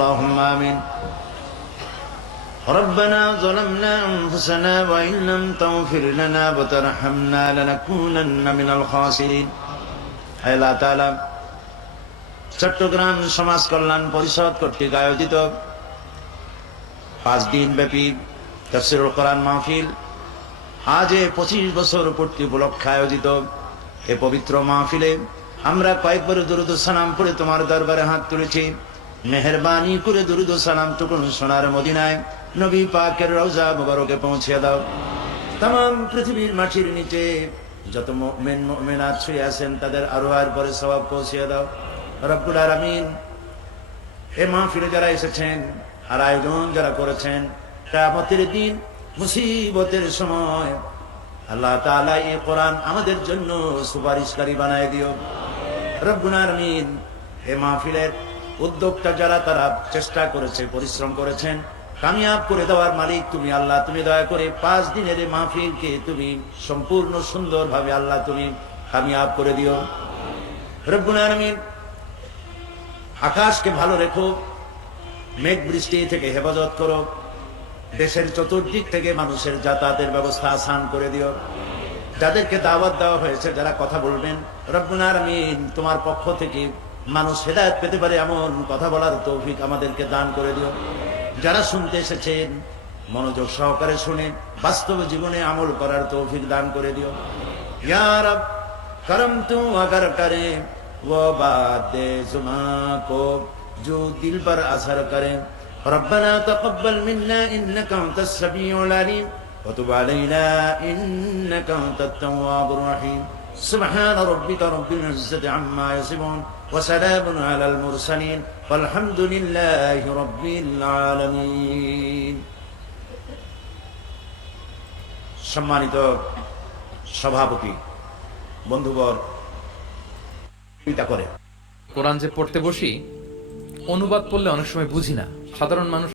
اللهم آمين ربنا ظلمنا أنفسنا وإن لم تغفر لنا وترحمنا لنكونن من الخاسرين হে আল্লাহ তাআলা চট্টগ্রাম সমাজ কল্যাণ পরিষদ কর্তৃক আয়োজিত 5 দিন ব্যাপী তাফসীরুল কোরআন মাহফিল আজ 25 বছর পূর্তি উপলক্ষে আয়োজিত এই পবিত্র মাহফিলে আমরা কয়েকবার দরুদ ও সালাম পড়ে তোমার দরবারে হাত তুলেছি। মেহেরবানি করে দরুদ ও সালাম টুকুন সোনার মদিনায় নবী পাকের রওজা মুবারকে পৌঁছে দাও। तमाम পৃথিবীর মাটির নিচে যত মুমিন মুমিনাত শুয়ে আছেন তাদের আরওয়ার পরে সওয়াব পৌঁছে দাও রব্বুল আলামিন। এই মাহফিলে যারা এসেছেন আর আয়োজন যারা করেছেন, কিয়ামতের দিন মুসিবতের সময় আল্লাহ তাআলা এই কোরআন আমাদের জন্য সুপারিশকারী বানায় দিও রব্বুল আলামিন। এই মাহফিলের উদ্যোক্তা যারা তারা চেষ্টা করেছে, পরিশ্রম করেছেন, কামিয়াব করে দেওয়ার মালিক তুমি আল্লাহ। তুমি দয়া করে 5 দিনের এই মাহফিলকে তুমি সম্পূর্ণ সুন্দরভাবে আল্লাহ তুমি কামিয়াব করে দিও রব্বুল আলামিন। আকাশকে ভালো রেখো, মেঘ বৃষ্টি থেকে হেফাজত করো, দেশের চতুর্দিক থেকে মানুষের যাতায়াতের ব্যবস্থা আসান করে দিও। যাদেরকে দাওয়াত দেওয়া হয়েছে, যারা কথা বলবেন রব্বুল আলামিন, তোমার পক্ষ থেকে মানুষ হেদায়েত পেতে পারে এমন কথা বলার তৌফিক আমাদেরকে দান করে দিও। যারা শুনতে এসেছেন মনোযোগ সহকারে শুনে বাস্তব জীবনে আমল করার তৌফিক দান করে দিও ইয়া রব। करम तू अगर करे वो बात जुमा को जो दिल पर असर करे रब्बना तक़ब्बल मिन्ना इन्नका अंतस समीउल अलीम व तुब अलैना इन्नका अंतत तव्वाबुर रहीम सुब्हान रब्बिका रब्बिल इज्जति अम्मा यसिफून व सलामुन अलल मुरसलीन वल्हम्दुलिल्लाहि रब्बिल आलामीन। সম্মানিত সভাপতি বন্ধুবর, করে কোরআন যে পড়তে বসি, অনুবাদ পড়লে অনেক সময় বুঝি না। সাধারণ মানুষ